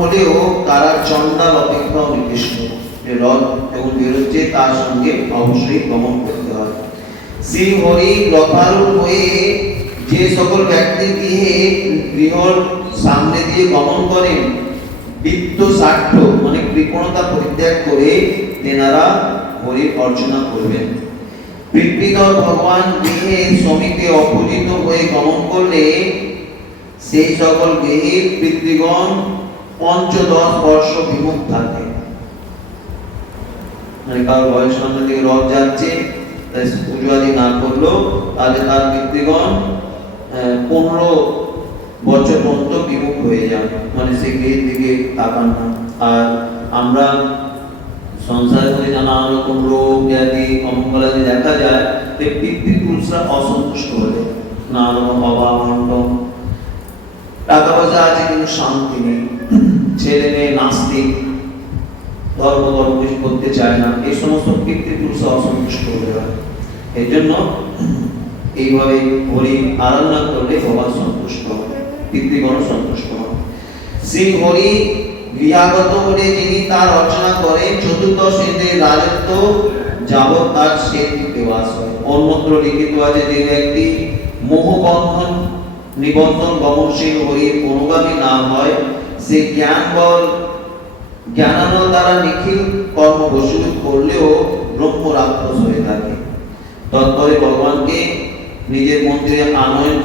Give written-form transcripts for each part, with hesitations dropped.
হলেও তারা চণ্ডাল অপেক্ষা নিকৃষ্ট। যে রথ যখন বেরোচ্ছে তার সঙ্গে অবশ্যই গমন করতে হয়। শ্রী হরি রথারূঢ় হয়ে যে সকল ব্যক্তি গৃহর সামনে দিয়ে গমন করেন, বিত্ত সাঠ্য মানে কৃপণতা পরিত্যাগ করে তেনারা হরির অর্চনা করবেন। পৃথ্বীধর ভগবান গৃহে শ্রমিকে অপূজিত হয়ে গমন করলে সেই সকল গৃহীর পিতৃগণ ৫-১০ বর্ষ বিমুখ থাকে। মানে কারো বয়স সামনে দিকে রথ যাচ্ছে, পুজো আদি না করলো তাহলে তার পিতৃগণ ১৫ বছর পর্যন্ত বিমুখ হয়ে যান, মানে সে গৃহের দিকে তাকান না। আর আমরা সংসারের মধ্যে নানা রকম রোগ ব্যাধি অমঙ্গল আদি দেখা যায়, পিতৃপুরুষরা অসন্তুষ্ট হলে নানা রকম অভাব অনটন, টাকা পয়সা আছে কিন্তু শান্তি নেই, ছেলে মেয়ে নাস্তিক, ধর্ম কর্ম কিছু করতে চায় না, এই সমস্ত পিতৃপুরুষরা অসন্তুষ্ট হয়ে যায়। এই জন্য এইভাবে হরি আরাধনা করলে ভগবান সন্তুষ্ট হয়, পিতৃগণ সন্তুষ্ট হয়। শ্রী হরি গৃহাগত হলে যিনি তার অর্চনা করেন, চতুর্দশ ইন্দ্রের রাজত্ব যাবৎ তার সেই নিবাস হয়। অন্যত্র লিখিত আছে, যে ব্যক্তি মোহবন্ধন নিবন্ধন গমনশীল হরির অনুগামী না হয়, সে জ্ঞানানল দ্বারা নিখিল কর্ম বশীভূত করলেও ব্রহ্ম রাক্ষস হয়ে থাকে। তৎপরে ভগবানকে নিজের মন্দিরে আনয়ন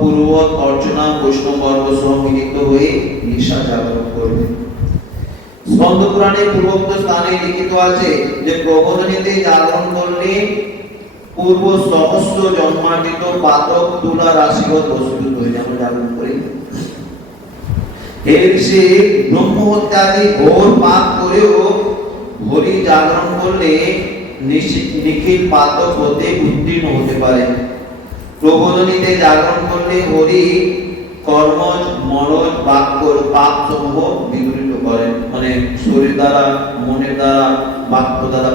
পূর্বক অর্চনা বৈষ্ণব বর্গ সহ মিলিত হয়ে নিষ্ঠা জাগরণ করবে। স্কন্দ পুরাণে পূর্বোক্ত স্থানে লিখিত আছে যে প্রবোধনীতে জাগরণ করলে পূর্ব সহস্র জন্মার্জিত পাতক তুলা রাশিগত বশীভূত হয়ে যাবে। জাগরণ করি এর সে ব্রহ্ম হত্যাদি ঘোর পাপ করেও হরি জাগরণ করলে নিখিল পাতক হতে উত্তীর্ণ হতে পারে। প্রবোধনীতে জাগরণ করলে হরি কর্মজ মনজ বাক্য পাপ সমূহ বিদূরিত করেন, মানে শরীর দ্বারা মনের দ্বারা বাক্য দ্বারা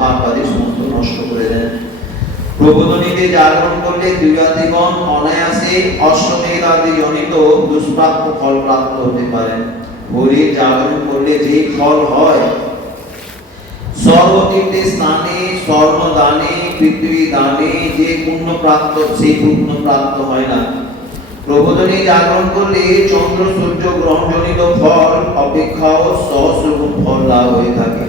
পাপ আদি সমস্ত নষ্ট করে দেন। প্রবোধনীতে জাগরণ করলে দ্বিজাতিগণ অনায়াসে অশ্বমেধ আদি জনিত দুষ্প্রাপ্য ফল প্রাপ্ত হতে পারেন। হরি জাগরণ করলে যে ফল হয়, সর্বতীর্থে স্নানে স্বর্ণ দানে পৃথিবী দানে যে পুণ্য প্রাপ্ত, সেই পুণ্য প্রাপ্ত হয় না। প্রবোধনী জাগরণ করলে চন্দ্র সূর্য গ্রহণজনিত ফল অপেক্ষাও সহস্রগুণ ফল লাভ হয়ে থাকে।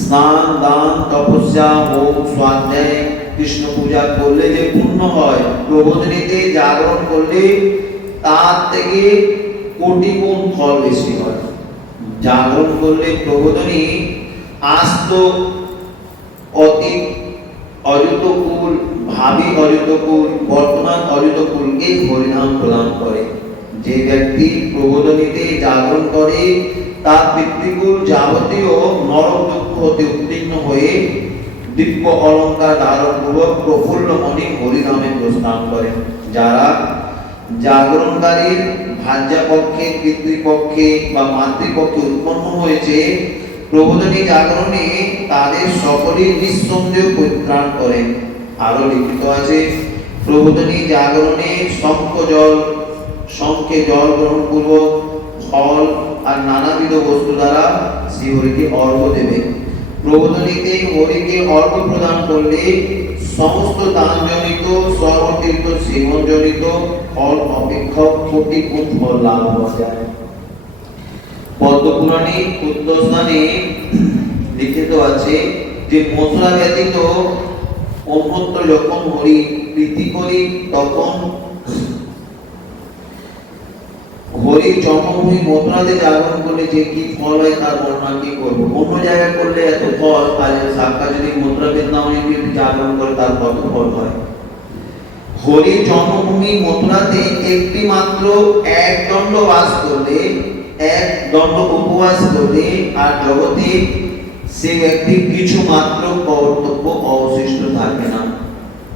স্নান দান তপস্যা হোম স্বাধ্যায় কৃষ্ণ পূজা করলে যে পুণ্য হয়, প্রবোধনীতে জাগরণ করলে তার থেকে কোটি গুণ ফল বেশি হয়। জাগরণ করলে প্রবোধনী আস্ত অতীত অযুতকুল ভাবি অযুতকুল বর্তমান অযুতকুলকে হরিনাম প্রদান করে। যে ব্যক্তি প্রবোধনীতে জাগরণ করে তার পিতৃকুল যাবতীয় নরক দুঃখ হতে উত্তীর্ণ হয়ে দিব্য অলঙ্কার ধারণ পূর্বক প্রফুল্ল মনে হরিনামে প্রস্থান করে। যারা জাগরণকারীর ভার্যাপক্ষে পিতৃপক্ষে বা মাতৃপক্ষে উৎপন্ন হয়েছে, প্রবোধনী জাগরণে তাদের সকলেই নিঃসন্দেহ পরিত্রাণ করেন। আরো লিখিত আছে, প্রবোধনী জাগরণে শঙ্খে জল গ্রহণ পূর্বক ফল আর নানাবিধ বস্তু দ্বারা শ্রী হরিকে অর্ঘ্য দেবে। প্রবোধনীতে হরিকে অর্ঘ্য প্রদান করলে সমস্ত দানজনিত সর্বতীর্থ সেবনজনিত ফল অপেক্ষা কোটি গুণ ফল লাভ হওয়া যায়। পদ্মপুরাণে উত্তরস্থানে লিখিত আছে যে মথুরা ব্যতীত অন্যত্র যখন হরি প্রীতি করি, তখন হরি জন্মভূমি মথুরাতে জাগরণ করলে যে কি ফল হয় তার বর্ণনা কি করব। অন্য জায়গায় করলে এত ফল, আর সাক্ষাৎ যদি মথুরা বৃন্দাবনে জাগরণ করে তার কত ফল হয়। হরি জন্মভূমি মথুরাতে একটি মাত্র এক দণ্ড বাস করলে, এক দণ্ড উপবাস করলে আর জগতে সে ব্যক্তি কিছু মাত্র কর্তব্য অবশিষ্ট থাকে না।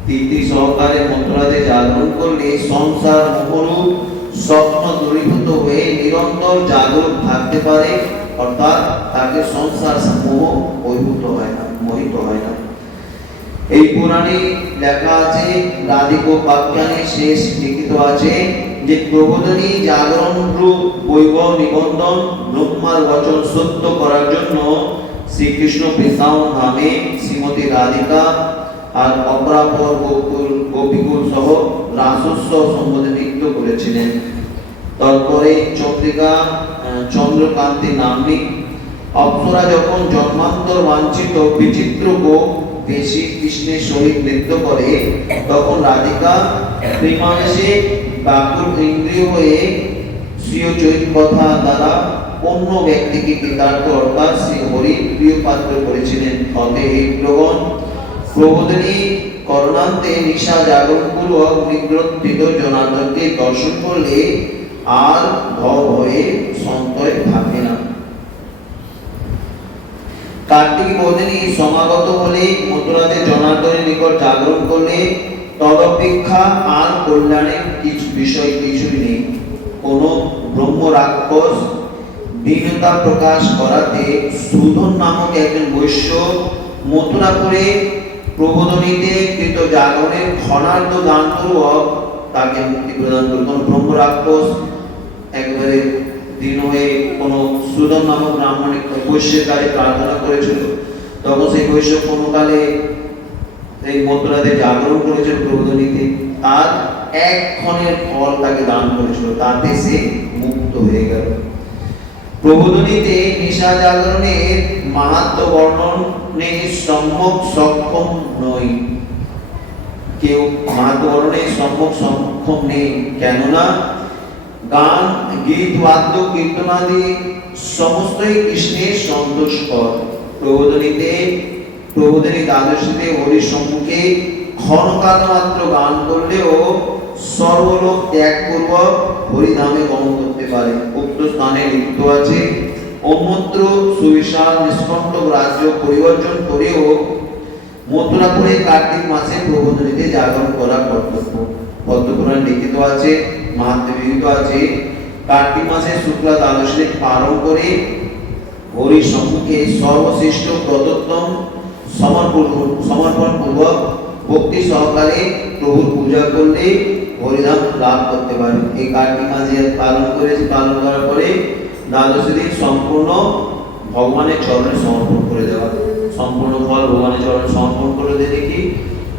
প্রীতি সহকারে মথুরাতে জাগরণ করলে সংসার মোহরূপ স্বপ্ন দূরীভূত হয়ে নিরন্তর জাগরণ থাকতে পারে, অর্থাৎ তাকে সংসার মোহ মোহিত হয় না। এই পুরাণে লেখা আছে, রাধিকোপাখ্যানে শেষ লিখিত আছে যে প্রবোধনী জাগরণ রূপ বৈভব নিবন্ধন ব্রহ্মার বচন সত্য করার জন্য শ্রীকৃষ্ণ বৃন্দাবন ধামে শ্রীমতী রাধিকা আর অপরাপর গোপীকুল সহ রাসোৎসব সম্বন্ধে নৃত্য করেছিলেন। তারপরে চন্দ্রিকা চন্দ্রকান্তি নাম্নী অপ্সরা যখন জন্মান্তর বাঞ্ছিত বিচিত্র গোপ বেশি কৃষ্ণের সহিত নৃত্য করে, তখন রাধিকা প্রেমাবেশে ব্যাকুল ইন্দ্রিয় হয়ে স্বীয় চৈত কথা দ্বারা অন্য ব্যক্তিকে কৃতার্থ অর্থাৎ শ্রী হরির প্রিয় পাত্র করেছিলেন। অতএব প্রবোধনী করণান্তে নিশা জাগরণ পূর্বক নিবৃত্ত জনার্দনকে দর্শন করলে আর ভব হয়ে সন্তয় থাকে না। কার্তিক বোধিনী সমাগত হলে মথুরাতে জনার্দনের নিকট জাগরণ করলে তদপেক্ষা আর কল্যাণের কিছু বিষয় কিছুই নেই। কোন ব্রহ্ম রাক্ষস দীনতা প্রকাশ করাতে সুধন নামক একজন বৈশ্য মথুরাপুরে প্রবোধনীতে কৃত জাগরণের ক্ষণার্ধ দান পূর্বক তাকে মুক্তি প্রদান করল। কোন ব্রহ্ম রাক্ষস একবারে দিন হয়ে কোন সুধন নামক ব্রাহ্মণিক বৈশ্যের কাছে প্রার্থনা করেছিল, তখন সেই বৈশ্য কোনো কালে এই মথুরাতে জাগরণ করেছিল প্রবোধনীতে, তার এক ক্ষণের ফল তাকে দান করেছিল, তাতে সে মুক্ত হয়ে গেল। প্রবোধনীতে নিশা জাগরণের মাহাত্ম্য বর্ণনে সম্যক সক্ষম নই। কেউ মাহাত্ম্য বর্ণনে সম্যক সক্ষম নেই, কেননা গান গীত বাদ্য কীর্তনাদি সমস্তই কৃষ্ণের সন্তোষকর। প্রবোধনী দ্বাদশীতে হরির সম্মুখে ক্ষণকাল মাত্র গান করলেও সর্বলোক ত্যাগ পূর্বক হরিধামে গমন করতে পারে। উক্ত স্থানে লিখিত আছে, অন্যত্র সুবিশাল নিষ্কণ্টক রাজ্য পরিবর্তন করেও মথুরাপুরে কার্তিক মাসে প্রবোধনীতে জাগরণ করা কর্তব্য। পদ্মপুরাণে লিখিত আছে, মাহাত্ম্যে বিহিত আছে, কার্তিক মাসে শুক্লা দ্বাদশীতে পালন করে হরির সম্মুখে সর্বশ্রেষ্ঠ প্রদত্তম সমর্পণ পূর্বক ভক্তি সহকারে প্রভুর পূজা করলে হরিধাম লাভ করতে পারে। এই কার্তিক মাসে পালন করার পরে দ্বাদশী দিন সম্পূর্ণ ভগবানের চরণে সমর্পণ করে দেওয়া, সম্পূর্ণ ফল ভগবানের চরণে সমর্পণ করে দিলে কি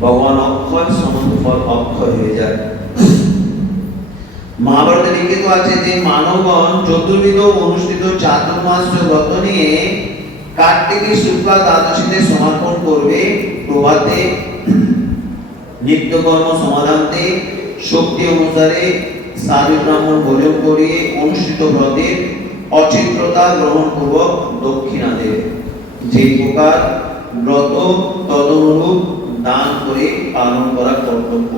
ভগবান অক্ষয়, সমস্ত ফল অক্ষয় হয়ে যায়। মহাভারতে লিখিত আছে যে মানবগণ চতুর্বিধ অনুষ্ঠিত চাতুর্মাস্য ব্রত নিয়ে কার্তিকের শুক্লা দ্বাদশীতে সমর্পণ করবে। প্রভাতে নিত্যকর্ম সমাধান্তে শক্তি অনুসারে সাধু ব্রাহ্মণ ভোজন করিয়ে অনুষ্ঠিত ব্রতের অচিত্রতা গ্রহণ পূর্বক দক্ষিণা দেবে। যে প্রকার ব্রত তদনুরূপ দান করে পালন করা কর্তব্য।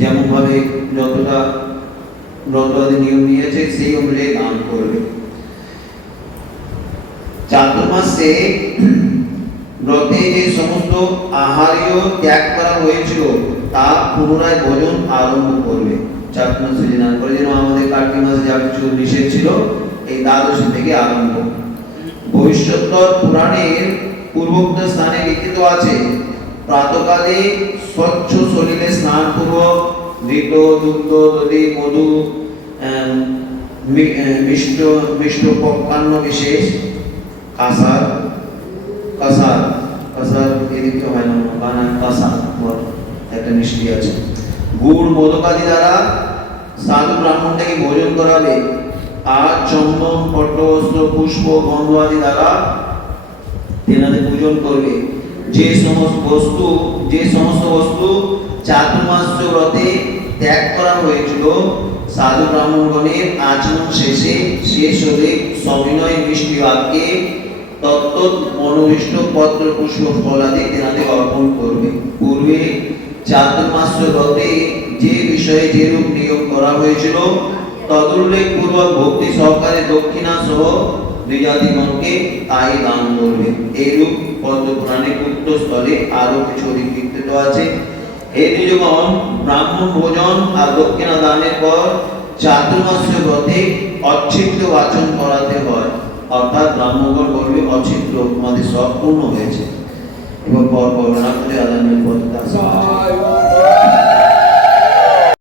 যেমন ভাবে যতটা ব্রত আদি নিয়ম নিয়েছে সেই অনুযায়ী দান করবে। চাতুর্মাসে ব্রতে যে সমস্ত আহারীয় ত্যাগ করা হয়েছিল তা পুনরায় ভোজন আরম্ভ করবে। চাতুর্মাসে দান করে, যেন আমাদের কার্তিক মাসে যা কিছু নিষেধ ছিল এই দ্বাদশী থেকে আরম্ভ। ভবিষ্যৎতর পুরাণের পূর্বোক্ত স্থানে লিখিত আছে, প্রাতকালে স্বচ্ছ সলিলে স্নান পূর্বক ঘৃত দুগ্ধ দধি মধু মিষ্ট পক্কান্ন বিশেষ কাসার কাসার কাসার এদিকে হয় না, বানা কাসার একটা মিষ্টি আছে, গুড় মোদকাদি দ্বারা সাধু ব্রাহ্মণটাকে ভোজন করাবে। আর চন্দন পট্টবস্ত্র পুষ্প গন্ধ আদি দ্বারা তেনাদের পূজন করবে। যে সমস্ত বস্তু চাতুর্মাস্য ব্রতে ত্যাগ করা হয়েছিল সাধু ব্রাহ্মণগণের আচরণ শেষ হলে সবিনয় মিষ্টি বাক্যে তত্ত্ব অনুবিষ্ট পত্র পুষ্প ফল আদি তেনাদের অর্পণ করবে। পূর্বে চাতুর্মাস্য ব্রতে যে বিষয়ে যেরূপ নিয়োগ করা হয়েছিল তদুল্লেখ পূর্বক ভক্তি সহকারে দক্ষিণা সহ দ্বিজাদিগণকে তাই দান করবে। এইরূপ পদ্মপুরাণে উক্ত স্থলে আরো কিছু লিখিত আছে। এই দ্বিজগণ ব্রাহ্মণ ভোজন আর দক্ষিণা দানের পর চাতুর্মাস্য ব্রতে অচ্ছিদ্র বাচন করাতে হয়, অর্থাৎ ব্রাহ্মণগণ বলবে অচ্ছিদ্র আমাদের সব পূর্ণ হয়েছে। এবং পর বর্ণনা করে আদানের পদ্ধতি